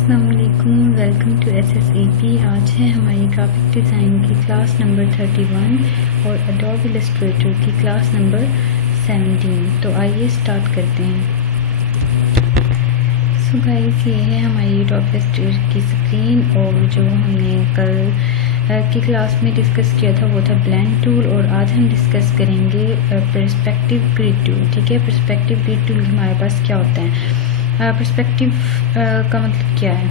अस्सलाम वालेकुम, welcome to SSAP। आज है हमारी ग्राफिक डिज़ाइन की क्लास नंबर 31 और एडोब इलस्ट्रेटर की क्लास नंबर 17। तो आइए स्टार्ट करते हैं। सो गाइस, ये है हमारी एडोब इलस्ट्रेटर की स्क्रीन और जो हमने कल की क्लास में डिस्कस किया था वो था ब्लेंड टूल, और आज हम डिस्कस करेंगे पर्सपेक्टिव ग्रिड टूल। ठीक है, पर्सपेक्टिव ग्रिड टूल हमारे पास क्या होता है, पर्सपेक्टिव का मतलब क्या है।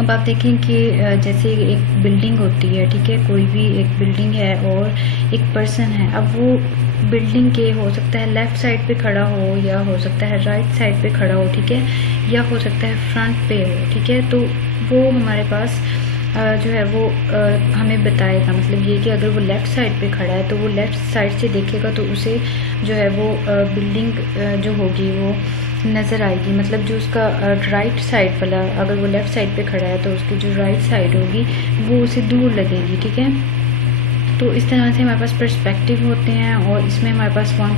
अब आप देखें कि जैसे एक बिल्डिंग होती है, ठीक है, कोई भी एक बिल्डिंग है और एक पर्सन है। अब वो बिल्डिंग के हो सकता है लेफ़्ट साइड पे खड़ा हो, या हो सकता है राइट साइड पे खड़ा हो, ठीक है, या हो सकता है फ्रंट पे हो, ठीक है। तो वो हमारे पास जो है वो हमें बताएगा, मतलब ये कि अगर वो लेफ़्ट साइड पे खड़ा है तो वो लेफ़्ट साइड से देखेगा तो उसे जो है वो बिल्डिंग जो होगी वो नज़र आएगी। मतलब जो उसका राइट साइड वाला, अगर वो लेफ़्ट साइड पे खड़ा है तो उसकी जो राइट साइड होगी वो उसे दूर लगेगी, ठीक है। तो इस तरह से हमारे पास पर्सपेक्टिव होते हैं, और इसमें हमारे पास 1.2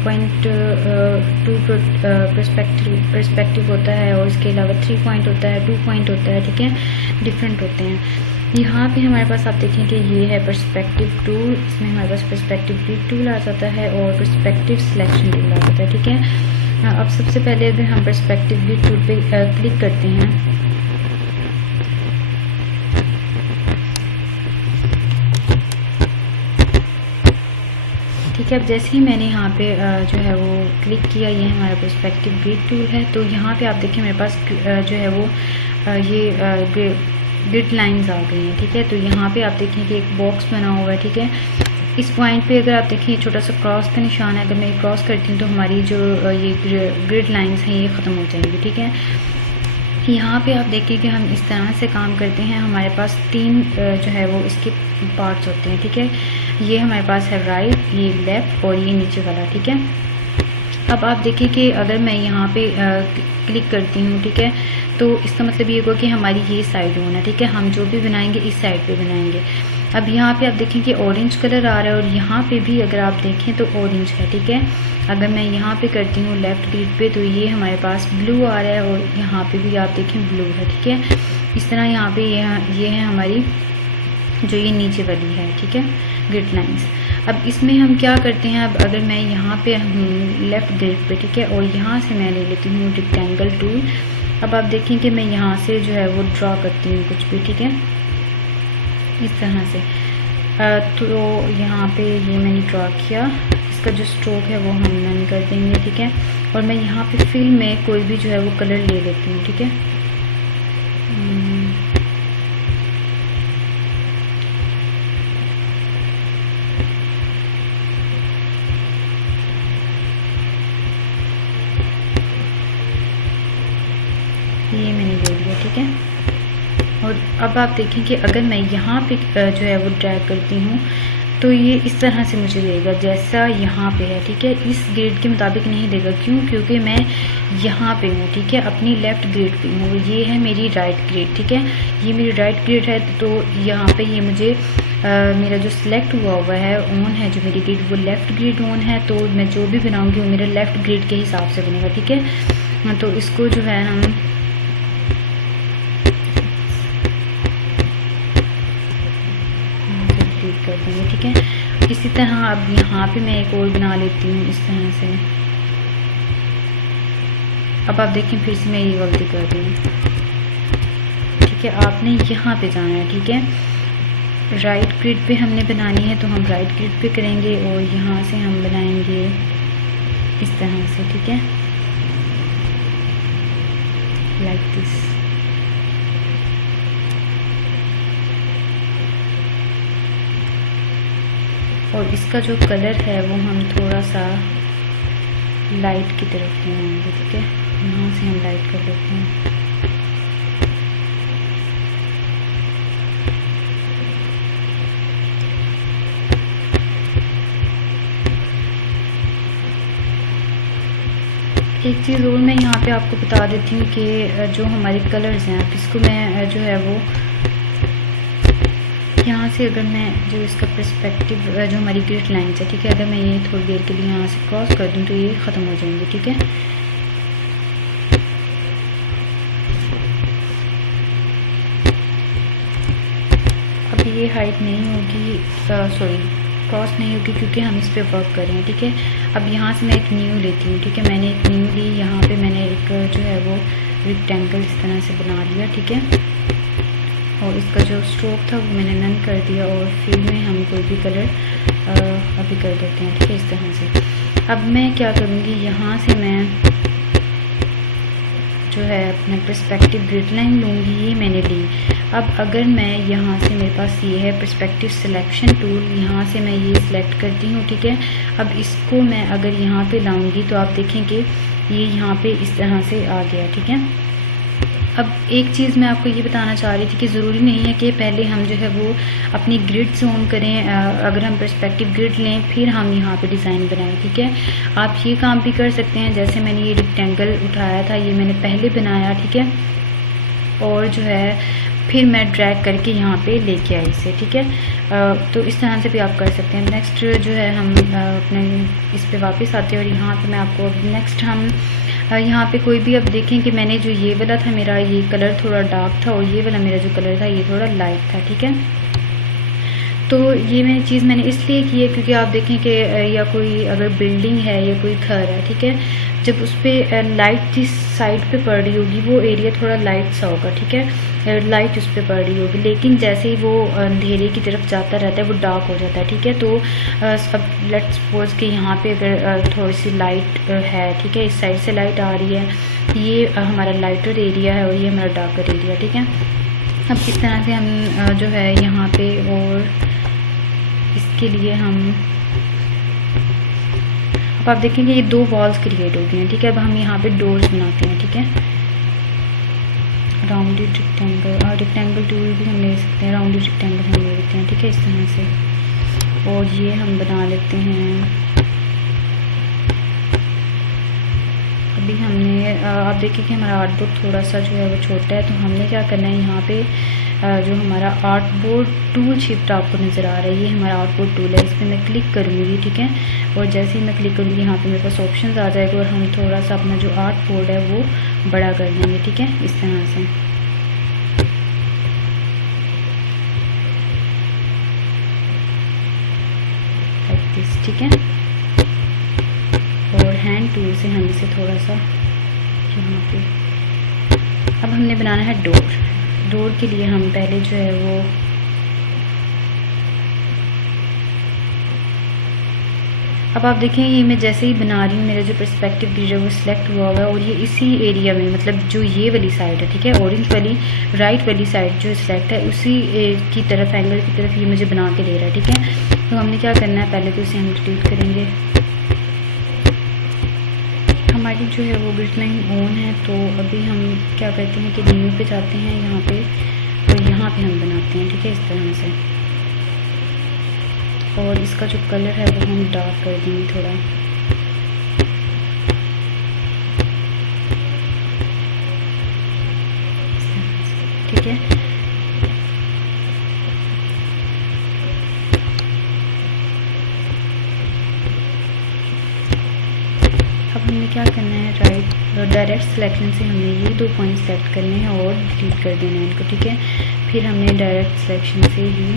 पर्सपेक्टिव होता है, और इसके अलावा 3 पॉइंट होता है, 2 पॉइंट होता है, ठीक है, डिफरेंट होते हैं। यहाँ पे हमारे पास आप देखें कि ये है पर्सपेक्टिव टूल। इसमें हमारे पास पर्सपेक्टिव ग्रिड टूल आ जाता है और पर्सपेक्टिव सिलेक्शन टूल आ जाता है, ठीक है। अब सबसे पहले अगर हम पर्सपेक्टिव ग्रिड टूल पे क्लिक करते हैं, ठीक है। अब जैसे ही मैंने यहाँ पे जो है वो क्लिक किया, ये हमारा पर्सपेक्टिव ग्रिड टूल है। तो यहाँ पे आप देखिए मेरे पास जो है वो ये ग्रिड लाइंस आ गई हैं, ठीक है। तो यहाँ पे आप देखें कि एक बॉक्स बना हुआ है, ठीक है। इस पॉइंट पे अगर आप देखें छोटा सा क्रॉस का निशान है, अगर मैं क्रॉस करती हूँ तो हमारी जो ये ग्रिड लाइंस हैं ये ख़त्म हो जाएंगी, ठीक है। यहाँ पे आप देखिए कि हम इस तरह से काम करते हैं। हमारे पास 3 जो है वो इसके पार्ट्स होते हैं, ठीक है। ये हमारे पास है राइट, ये लेफ़्ट और ये नीचे वाला, ठीक है। अब आप देखिए कि अगर मैं यहाँ पे क्लिक करती हूँ, ठीक है, तो इसका मतलब ये होगा कि हमारी ये साइड होना, ठीक है। हम जो भी बनाएंगे इस साइड पे बनाएंगे। अब यहाँ पे आप देखें कि ऑरेंज कलर आ रहा है, और यहाँ पे भी अगर आप देखें तो ऑरेंज है, ठीक है। अगर मैं यहाँ पे करती हूँ लेफ़्ट ग्रिड पे तो ये हमारे पास ब्लू आ रहा है, और यहाँ पे भी आप देखें ब्लू है, ठीक है। इस तरह यहाँ पे ये है हमारी जो ये नीचे वाली है, ठीक है, ग्रिड लाइंस। अब इसमें हम क्या करते हैं, अब अगर मैं यहाँ पे हूँ लेफ़्ट ग्रिड पे, ठीक है, और यहाँ से मैं ले लेती हूँ रेक्टेंगल टूल। अब आप देखें कि मैं यहाँ से जो है वो ड्रा करती हूँ कुछ भी, ठीक है, इस तरह से। तो यहाँ पे ये मैंने ड्रा किया, इसका जो स्ट्रोक है वो हम नन कर देंगे, ठीक है। और मैं यहाँ पे फिल में कोई भी जो है वो कलर ले लेती हूँ, ठीक है। ये मैंने ले लिया, ठीक है। और अब आप देखें कि अगर मैं यहाँ पे जो है वो ड्रैग करती हूँ तो ये इस तरह से मुझे देगा जैसा यहाँ पे है, ठीक है। इस ग्रिड के मुताबिक नहीं देगा, क्यों? क्योंकि मैं यहाँ पे हूँ, ठीक है, अपनी लेफ़्ट ग्रिड पे हूँ। ये है मेरी राइट ग्रिड, ठीक है, ये मेरी राइट ग्रिड है। तो यहाँ पे ये मुझे मेरा जो सिलेक्ट हुआ है ऑन है जो मेरी ग्रिड, वो लेफ़्ट ग्रिड ऑन है। तो मैं जो भी बनाऊँगी वो मेरे लेफ़्ट ग्रिड के हिसाब से बनेगा, ठीक है। तो इसको जो है हम कर देंगे, ठीक है। इसी तरह अब यहाँ पे मैं एक और बना लेती हूँ इस तरह से। अब आप देखें फिर से मैं ये गलती कर रही हूँ, ठीक है। आपने यहाँ पे जाना है, ठीक है। राइट ग्रिड पे हमने बनानी है तो हम राइट ग्रिड पे करेंगे, और यहाँ से हम बनाएंगे इस तरह से, ठीक है, लाइक दिस। और इसका जो कलर है वो हम थोड़ा सा लाइट की तरफ बनाएंगे, ठीक है। यहाँ से हम लाइट कर लेते हैं। एक चीज़ और मैं यहाँ पे आपको बता देती हूँ कि जो हमारे कलर्स हैं, इसको मैं जो है वो यहाँ से अगर मैं जो इसका पर्सपेक्टिव जो हमारी ग्रिड लाइन्स है, ठीक है, अगर मैं ये थोड़ी देर के लिए यहाँ से क्रॉस कर दूँ तो ये ख़त्म हो जाएंगे, ठीक है। ये हाइट नहीं होगी, सॉरी क्रॉस नहीं होगी, क्योंकि हम इस पे वर्क कर रहे हैं। ठीक है, अब यहाँ से मैं एक न्यू लेती हूँ। ठीक है, मैंने एक न्यू ली, यहाँ पे मैंने एक जो है वो रेक्टेंगल इस तरह से बना लिया। ठीक है, और इसका जो स्ट्रोक था वो मैंने नन कर दिया, और फिर में हम कोई भी कलर अभी कर देते हैं। ठीक है, इस तरह से। अब मैं क्या करूँगी, यहाँ से मैं जो है अपना पर्सपेक्टिव ग्रिड लाइन लूँगी, ये मैंने ली। अब अगर मैं यहाँ से, मेरे पास ये है पर्सपेक्टिव सिलेक्शन टूल, यहाँ से मैं ये सिलेक्ट करती हूँ। ठीक है, अब इसको मैं अगर यहाँ पे लाऊंगी तो आप देखेंगे ये यहाँ पे इस तरह से आ गया। ठीक है, अब एक चीज़ मैं आपको ये बताना चाह रही थी कि ज़रूरी नहीं है कि पहले हम जो है वो अपनी ग्रिड जोन करें। अगर हम पर्सपेक्टिव ग्रिड लें फिर हम यहाँ पे डिज़ाइन बनाएं। ठीक है, आप ये काम भी कर सकते हैं। जैसे मैंने ये रेक्टेंगल उठाया था, ये मैंने पहले बनाया। ठीक है, और जो है फिर मैं ड्रैग करके यहाँ पे लेके आई इसे। ठीक है, तो इस तरह से भी आप कर सकते हैं। नेक्स्ट जो है हम अपने इस पे वापस आते हैं, और यहाँ पे मैं आपको नेक्स्ट हम यहाँ पे कोई भी, अब देखें कि मैंने जो ये वाला था, मेरा ये कलर थोड़ा डार्क था, और ये वाला मेरा जो कलर था ये थोड़ा लाइट था। ठीक है, तो ये मैंने चीज़ मैंने इसलिए की है क्योंकि आप देखें कि या कोई अगर बिल्डिंग है या कोई घर है, ठीक है, जब उस पर लाइट जिस साइड पे पड़ रही होगी वो एरिया थोड़ा लाइट सा होगा। ठीक है, लाइट उस पर पड़ रही होगी, लेकिन जैसे ही वो अंधेरे की तरफ जाता रहता है वो डार्क हो जाता है। ठीक है, तो अब लेट्स सपोज कि यहाँ पे अगर थोड़ी सी लाइट है, ठीक है, इस साइड से लाइट आ रही है, ये हमारा लाइटर एरिया है और ये हमारा डार्कर एरिया। ठीक है, अब इस तरह से हम जो है यहाँ पे, और इसके लिए हम, अब आप देखेंगे ये दो वॉल्स क्रिएट हो गई हैं। ठीक है, अब हम यहाँ पे डोर्स बनाते हैं। ठीक है, राउंडेड रेक्टेंगल, और रेक्टेंगल टूल भी हम ले सकते हैं, राउंडेड रेक्टेंगल हम ले लेते हैं। ठीक है, इस तरह से, और ये हम बना लेते हैं। अभी हमने आप देखिए कि हमारा आर्ट बोर्ड थोड़ा सा जो है वो छोटा है, तो हमने क्या करना है, यहाँ पे जो हमारा आर्ट बोर्ड टूल शिफ्ट आपको नज़र आ रहा है, ये हमारा आर्ट बोर्ड टूल है, इस पर मैं क्लिक करूँगी। ठीक है, और जैसे ही मैं क्लिक करूँगी यहाँ पे मेरे पास ऑप्शंस आ जाएगा, और हम थोड़ा सा अपना जो आर्ट बोर्ड है वो बड़ा कर लेंगे। ठीक है, इस तरह से। Like this. ठीक है, और हैंड टूल से हम इसे थोड़ा सा यहाँ पे, अब हमने बनाना है डोर। डोर के लिए हम पहले जो है वो, अब आप देखें ये मैं जैसे ही बना रही हूँ, मेरा जो पर्सपेक्टिव ग्रिड है वो सिलेक्ट हुआ हुआ है, और ये इसी एरिया में, मतलब जो ये वाली साइड है, ठीक है, ऑरेंज वाली राइट वाली साइड जो सिलेक्ट है उसी की तरफ, एंगल की तरफ ये मुझे बना के दे रहा है। ठीक है, तो हमने क्या करना है, पहले तो इसे हम डिलीट करेंगे। हमारी जो है वो ग्रिड लाइन ऑन है, तो अभी हम क्या करते हैं कि न्यू पे जाते हैं यहाँ पे, और यहाँ पे हम बनाते हैं। ठीक है, इस तरह से, और इसका जो कलर है वो हम डार्क कर देंगे थोड़ा। ठीक है, अब हमें क्या करना है, राइट डायरेक्ट सिलेक्शन से हमने ये दो पॉइंट सेलेक्ट करने हैं और डिलीट कर देना है इनको। ठीक है, फिर हमने डायरेक्ट सिलेक्शन से ही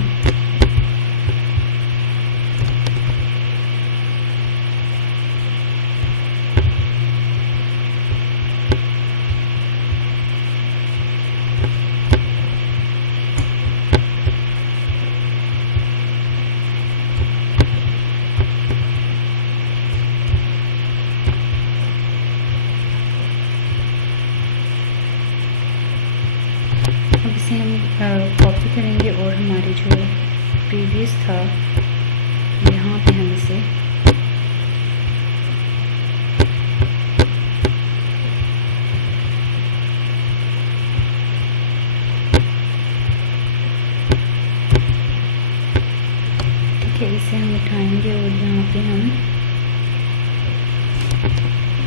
हम कॉपी करेंगे, और हमारी जो प्रीवियस था यहाँ पे हम इसे ठीक है, इसे हम उठाएंगे, और यहाँ पे हम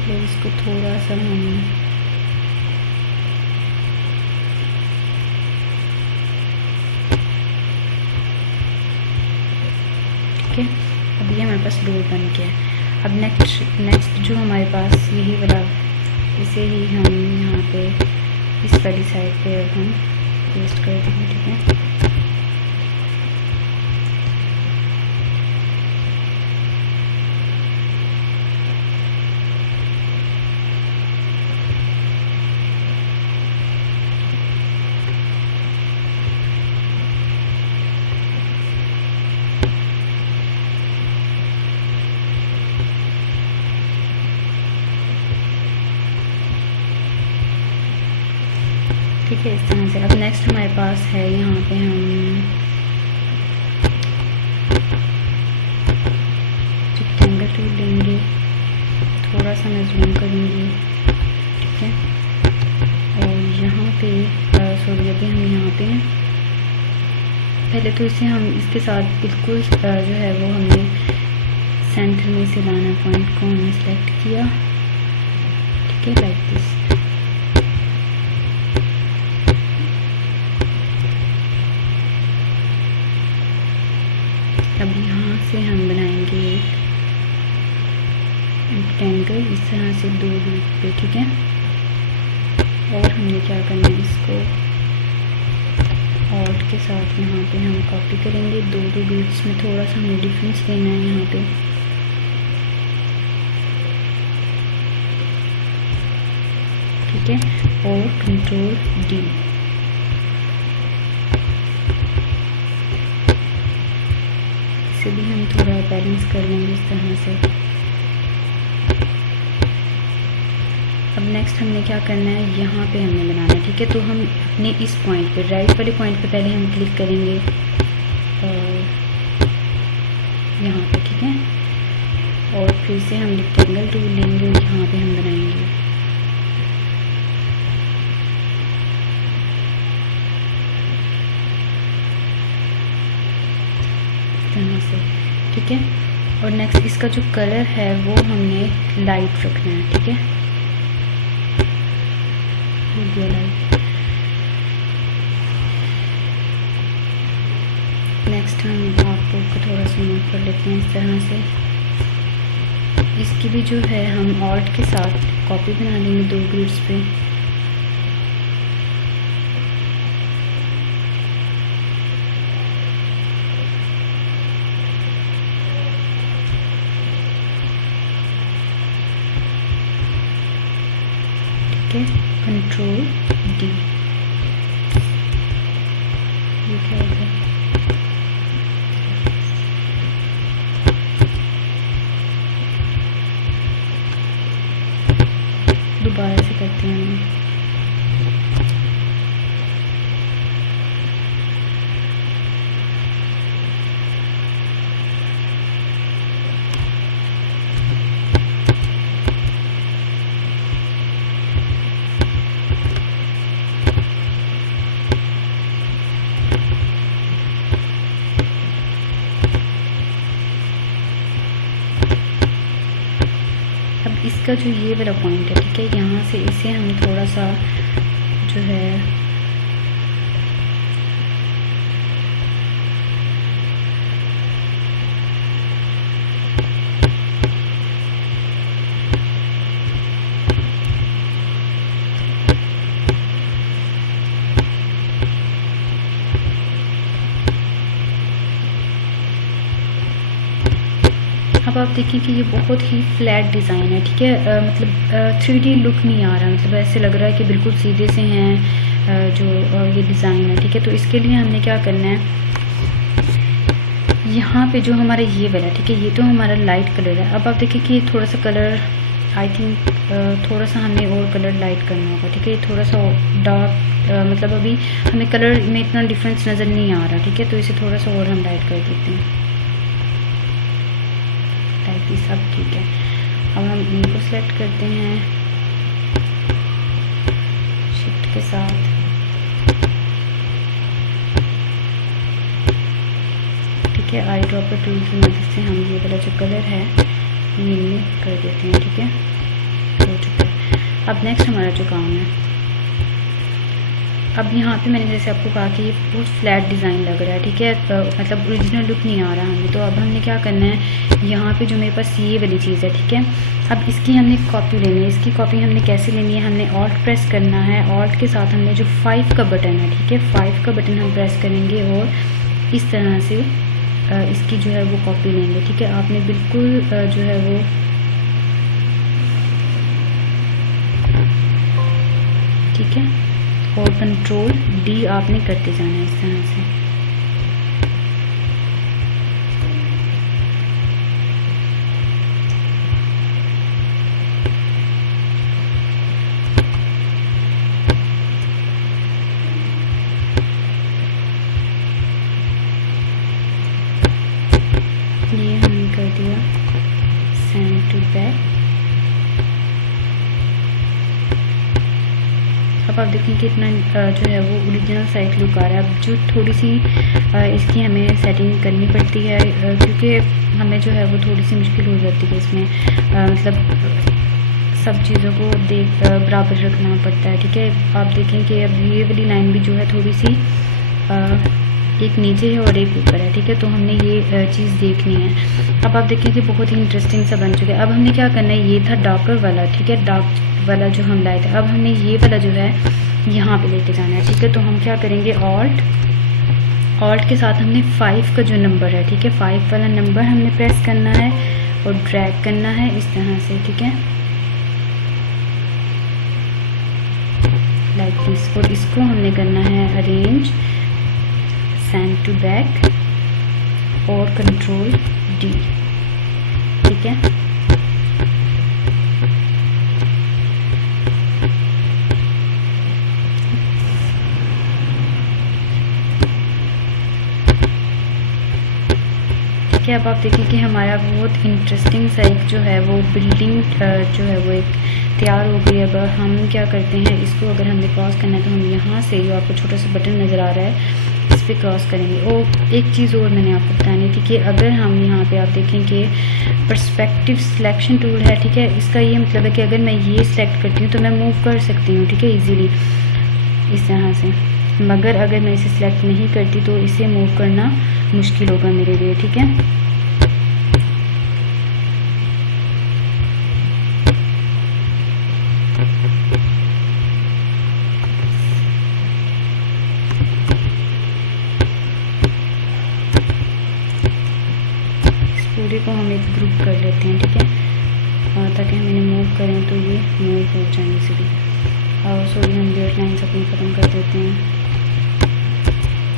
तो इसको थोड़ा सा हम ठीक है, अब ये हमारे पास डोर बन गया है। अब नेक्स्ट जो हमारे पास यही वाला, इसे ही हम यहाँ पे इस वाली साइड पे अब हम पेस्ट कर देंगे। ठीक है, ठीक है, इस तरह से। अब नेक्स्ट हमारे पास है, यहाँ पे हम रेक्टेंगल टूल लेंगे, थोड़ा सा मैं जूम करूँगी, ठीक है। और यहाँ पे सॉरी, अभी हम यहाँ पे पहले तो इसे हम इसके साथ बिल्कुल जो है वो हमने सेंटर में से लाना, पॉइंट को हमने सेलेक्ट किया, ठीक है, लाइक दिस। अब यहाँ से हम बनाएंगे एक रेक्टेंगल इस तरह से 2 ग्रुप पे, ठीक है। और हमने क्या करना है, इसको ऑल्ट के साथ यहाँ पे हम कॉपी करेंगे, 2 ग्रुप्स में थोड़ा सा हमें डिफरेंस देना है यहाँ पे, ठीक है। और कंट्रोल D, इसे भी हम थोड़ा बैलेंस कर लेंगे इस तरह से। अब नेक्स्ट हमने क्या करना है, यहाँ पे हमने बनाना है, ठीक है। तो हम अपने इस पॉइंट पे, राइट वाले पॉइंट पे पहले हम क्लिक करेंगे और यहाँ पे, ठीक है। और फिर से हम रेक्टेंगल टूल लेंगे और यहाँ पे हम बनाएंगे, इस तरह से, ठीक है। और नेक्स्ट इसका जो कलर है वो हमने लाइट रखना है, ठीक है, लाइट। नेक्स्ट हम आउटपुट को थोड़ा सा मूव कर लेते हैं इस तरह से। इसकी भी जो है हम ऑल्ट के साथ कॉपी बना लेंगे 2 ग्रिड्स पे, ठीक है। कंट्रोल D, ये क्या हो गया, दोबारा से करते हैं हम। इसका जो ये वाला पॉइंट है, ठीक है, यहाँ से इसे हम थोड़ा सा जो है अब आप देखिए कि ये बहुत ही फ्लैट डिज़ाइन है, ठीक है। मतलब 3D लुक नहीं आ रहा, मतलब ऐसे लग रहा है कि बिल्कुल सीधे से हैं जो ये डिज़ाइन है, ठीक है। तो इसके लिए हमने क्या करना है, यहाँ पे जो हमारा ये वाला, ठीक है, ये तो हमारा लाइट कलर है। अब आप देखिए कि थोड़ा सा कलर, आई थिंक थोड़ा सा हमें और कलर लाइट करना होगा, ठीक है। थोड़ा सा डार्क, मतलब अभी हमें कलर में इतना डिफरेंस नज़र नहीं आ रहा, ठीक है। तो इसे थोड़ा सा और हम लाइट कर देते हैं, ये सब ठीक है। अब हम इनको सेलेक्ट करते हैं शिफ्ट के साथ, ठीक है। आई ड्रॉपर टूल की मदद से हम ये वाला जो कलर है ये कर देते हैं, ठीक है, हो चुका है। अब नेक्स्ट हमारा जो काम है, अब यहाँ पे मैंने जैसे आपको कहा कि ये बहुत फ्लैट डिज़ाइन लग रहा है, ठीक है, मतलब ओरिजिनल लुक नहीं आ रहा हमें। तो अब हमने क्या करना है, यहाँ पे जो मेरे पास ये वाली चीज़ है, ठीक है, अब इसकी हमने कॉपी लेनी है। इसकी कॉपी हमने कैसे लेनी है, हमने ऑल्ट प्रेस करना है, ऑल्ट के साथ हमने जो 5 का बटन है, ठीक है, 5 का बटन हम प्रेस करेंगे और इस तरह से इसकी जो है वो कॉपी लेंगे, ठीक है। आपने बिल्कुल जो है वो ठीक है, और कंट्रोल D आपने करते जाना है इस तरह से। देखें कि इतना जो है वो ओरिजिनल साइड लुक आ रहा है। अब जो थोड़ी सी इसकी हमें सेटिंग करनी पड़ती है क्योंकि हमें जो है वो थोड़ी सी मुश्किल हो जाती है इसमें, मतलब सब चीज़ों को बराबर रखना पड़ता है, ठीक है। आप देखें कि अब ये वाली लाइन भी जो है थोड़ी सी एक नीचे है और एक ऊपर है, ठीक है। तो हमने ये चीज़ देखनी है। अब आप देखें कि बहुत ही इंटरेस्टिंग सा बन चुका है। अब हमने क्या करना है, ये था डार्कर वाला, ठीक है, डार्क वाला जो हम लाए थे। अब हमने ये वाला जो है यहाँ पे लेके जाना है, ठीक है। तो हम क्या करेंगे, ऑल्ट के साथ हमने 5 का जो नंबर है, ठीक है, 5 वाला नंबर हमने प्रेस करना है और ड्रैग करना है इस तरह से, ठीक है, लाइक दिस। और इसको हमने करना है अरेंज, सेंड टू बैक और कंट्रोल डी, ठीक है। ठीक है, अब आप देखिए कि हमारा बहुत इंटरेस्टिंग सा एक जो है वो बिल्डिंग जो है वो एक तैयार हो गई। अब हम क्या करते हैं, इसको अगर हमने क्रॉस करना है तो हम यहाँ से जो आपको छोटा सा बटन नज़र आ रहा है इस पर क्रॉस करेंगे। और एक चीज़ और मैंने आपको बतानी थी कि अगर हम यहाँ पे आप देखें कि पर्सपेक्टिव सिलेक्शन टूल है, ठीक है, इसका ये मतलब है कि अगर मैं ये सिलेक्ट करती हूँ तो मैं मूव कर सकती हूँ, ठीक है, ईजीली इस तरह से। मगर अगर मैं इसे सिलेक्ट नहीं करती तो इसे मूव करना मुश्किल होगा मेरे लिए, ठीक है। इस पूरे को हम एक ग्रुप कर लेते हैं, ठीक है, ताकि हम इन्हें मूव करें तो ये मूव हो जाए इसीलिए। और सॉरी, हम डेट लाइन अपनी ख़त्म कर देते हैं।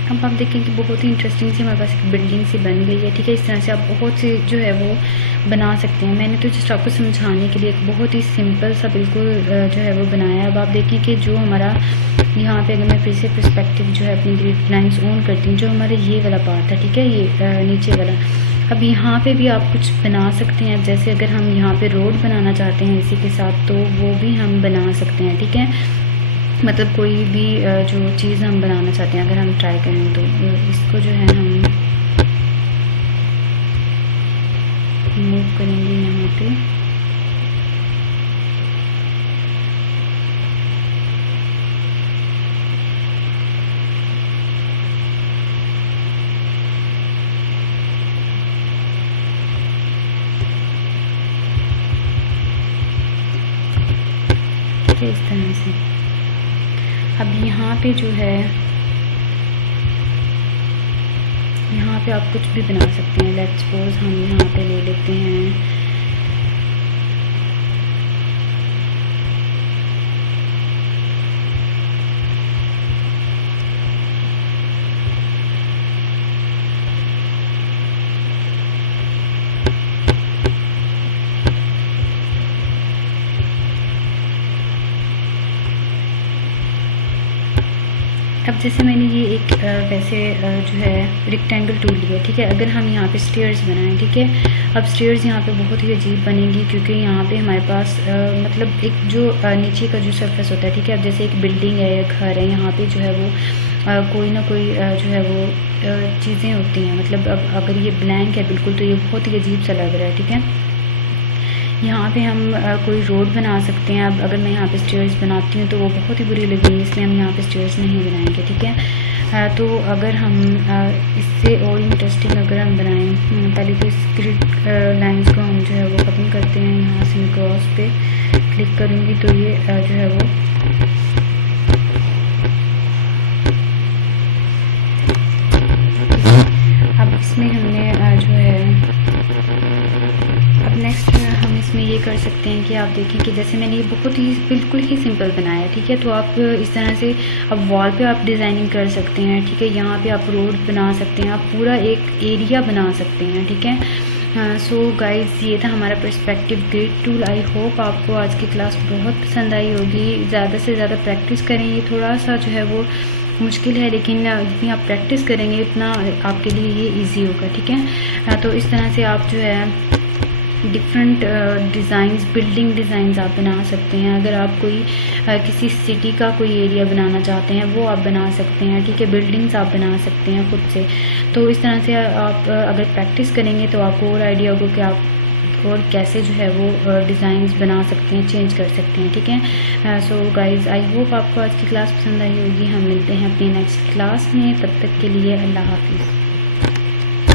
अब आप देखें कि बहुत ही इंटरेस्टिंग सी हमारे पास एक बिल्डिंग सी बन गई है, ठीक है। इस तरह से आप बहुत सी जो है वो बना सकते हैं। मैंने तो जस्ट आपको समझाने के लिए एक बहुत ही सिंपल सा बिल्कुल जो है वो बनाया है। अब आप देखें कि जो हमारा यहाँ पे अगर मैं फिर से पर्सपेक्टिव जो है अपनी ग्रिड लाइन्स ऑन करती हूँ, जो हमारा ये वाला पार्ट है, ठीक है, ये नीचे वाला। अब यहाँ पे भी आप कुछ बना सकते हैं, जैसे अगर हम यहाँ पे रोड बनाना चाहते हैं इसी के साथ तो वो भी हम बना सकते हैं, ठीक है। मतलब कोई भी जो चीज़ हम बनाना चाहते हैं अगर हम ट्राई करें तो इसको जो है हम मूव करेंगे यहाँ पे। ठीक है, इस तरह से। अब यहाँ पे जो है, यहाँ पे आप कुछ भी बना सकते हैं। लेट्स सपोज हम यहाँ पे ले लेते हैं अब जैसे मैंने ये एक वैसे जो है रेक्टेंगल टूल लिया, ठीक है। अगर हम यहाँ पे स्टेयर्स बनाएं, ठीक है, अब स्टेयर्स यहाँ पे बहुत ही अजीब बनेंगी क्योंकि यहाँ पे हमारे पास मतलब एक जो नीचे का जो सरफेस होता है, ठीक है। अब जैसे एक बिल्डिंग है या घर है, यहाँ पे जो है वो कोई ना कोई जो है वो चीज़ें होती हैं। मतलब अब अगर ये ब्लैंक है बिल्कुल तो ये बहुत ही अजीब सा लग रहा है, ठीक है। यहाँ पे हम कोई रोड बना सकते हैं। अब अगर मैं यहाँ पे स्टेयर्स बनाती हूँ तो वो बहुत ही बुरी लगेगी, इसलिए हम यहाँ पे स्टेयर्स नहीं बनाएंगे, ठीक है। तो अगर हम इससे और इंटरेस्टिंग अगर हम बनाएं, पहले तो इस ग्रिड लाइंस को हम जो है वो ख़त्म करते हैं। यहाँ से मैं क्रॉस पे क्लिक करूँगी तो ये जो है वो अब इसमें हमने जो है अब नेक्स्ट हम इसमें ये कर सकते हैं कि आप देखें कि जैसे मैंने ये बहुत ही बिल्कुल ही सिंपल बनाया है, ठीक है। तो आप इस तरह से अब वॉल पे आप डिज़ाइनिंग कर सकते हैं, ठीक है। यहाँ पे आप रोड बना सकते हैं, आप पूरा एक एरिया बना सकते हैं, ठीक है। सो गाइस, ये था हमारा perspective grid tool. I hope आपको आज की क्लास बहुत पसंद आई होगी। ज़्यादा से ज़्यादा प्रैक्टिस करें। ये थोड़ा सा जो है वो मुश्किल है, लेकिन जितनी आप प्रैक्टिस करेंगे उतना आपके लिए ये ईजी होगा, ठीक है। तो इस तरह से आप जो है डिफरेंट डिज़ाइंस, बिल्डिंग डिज़ाइंस आप बना सकते हैं। अगर आप कोई किसी सिटी का कोई एरिया बनाना चाहते हैं वो आप बना सकते हैं, ठीक है। बिल्डिंग्स आप बना सकते हैं खुद से। तो इस तरह से आप अगर प्रैक्टिस करेंगे तो आपको और आइडिया होगा कि आप और कैसे जो है वो डिज़ाइंस बना सकते हैं, चेंज कर सकते हैं, ठीक है। सो गाइज़, आई होप आपको आज की क्लास पसंद आई होगी। हम मिलते हैं अपनी नेक्स्ट क्लास में, तब तक के लिए अल्लाह हाफिज़।